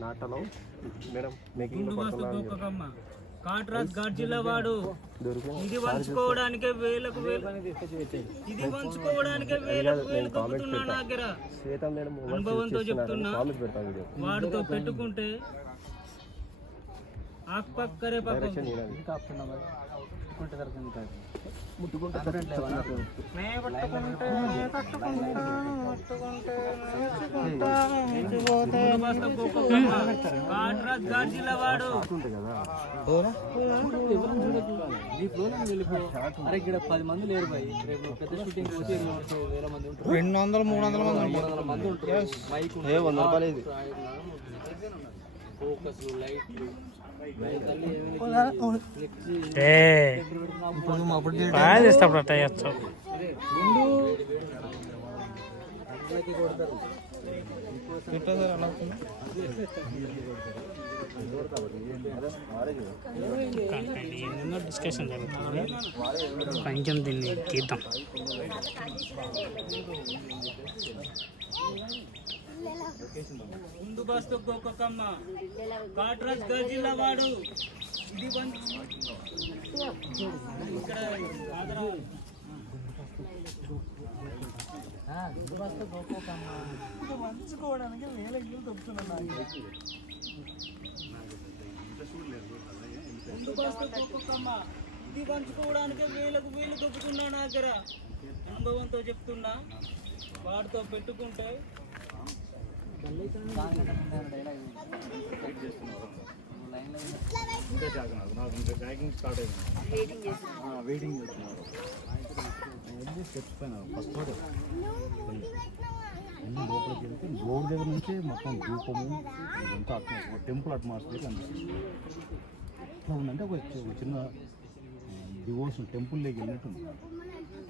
నాటలో madam Katraj Godzilla వాడు ఇది వంచుకోవడానికే వేలకు వేలు దొక్కుతున్నా నా దగ్గర అనుభవంతో చెప్తున్నా. వాడితో పెట్టుకుంటే ఆకుపక్కరే కాట్రాజ్ గాడ్జిల్లా వాడు అరే ఇక్కడ 10 మంది లేరు భయ్. రేపు పెద్ద షూటింగ్ వచ్చి 200 మంది ఉంటారు. 200-300 మంది ఉంటారు. మైక్ ₹100 ఫోకస్ లైట్లు డిస్కషన్ జరుగుతుంది. కొంచెం దీన్ని తీద్దాం. ముందు బస్తు ఒక్కొక్కమ్మ కాట్రాజ్ గాడ్జిల్లా వాడు ఇది ఇక్కడ మంచుకోవడానికి వేలకి దొరుకుతున్నా. ముందు బస్తు ఒక్కొక్కమ్మ ఇది పంచుకోవడానికి వేలకు వేలు దొక్కుతున్నా నా దగ్గర అనుభవంతో చెప్తున్నా. వాడితో పెట్టుకుంటే వెయిటింగ్ చేస్తున్నారు. స్టెప్స్ పైన ఫస్ట్ అన్ని లోపలికి వెళ్తే రోడ్ దగ్గర నుంచి మొత్తం ధూపము ఇదంతా టెంపుల్ అట్మాస్ఫియర్ అనిపిస్తుంది. ఎట్లా ఉందంటే ఒక చిన్న డివోషన్ టెంపుల్లోకి వెళ్ళినట్టుంది.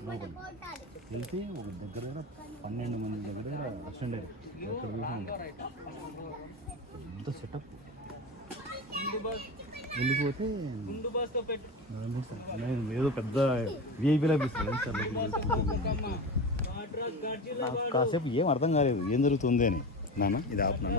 లోపలి వెళ్తే ఒక దగ్గర 12 మంది దగ్గర అటెండ్ అయ్యారు. ఎక్కడ చూసాను ఎంత సెటప్. వెళ్ళిపోతే నేను ఏదో పెద్ద విఐపీలో అనిపిస్తుంది. కాసేపు ఏం అర్థం కాలేదు ఏం జరుగుతుంది అని. నాన్న ఇది ఆపునా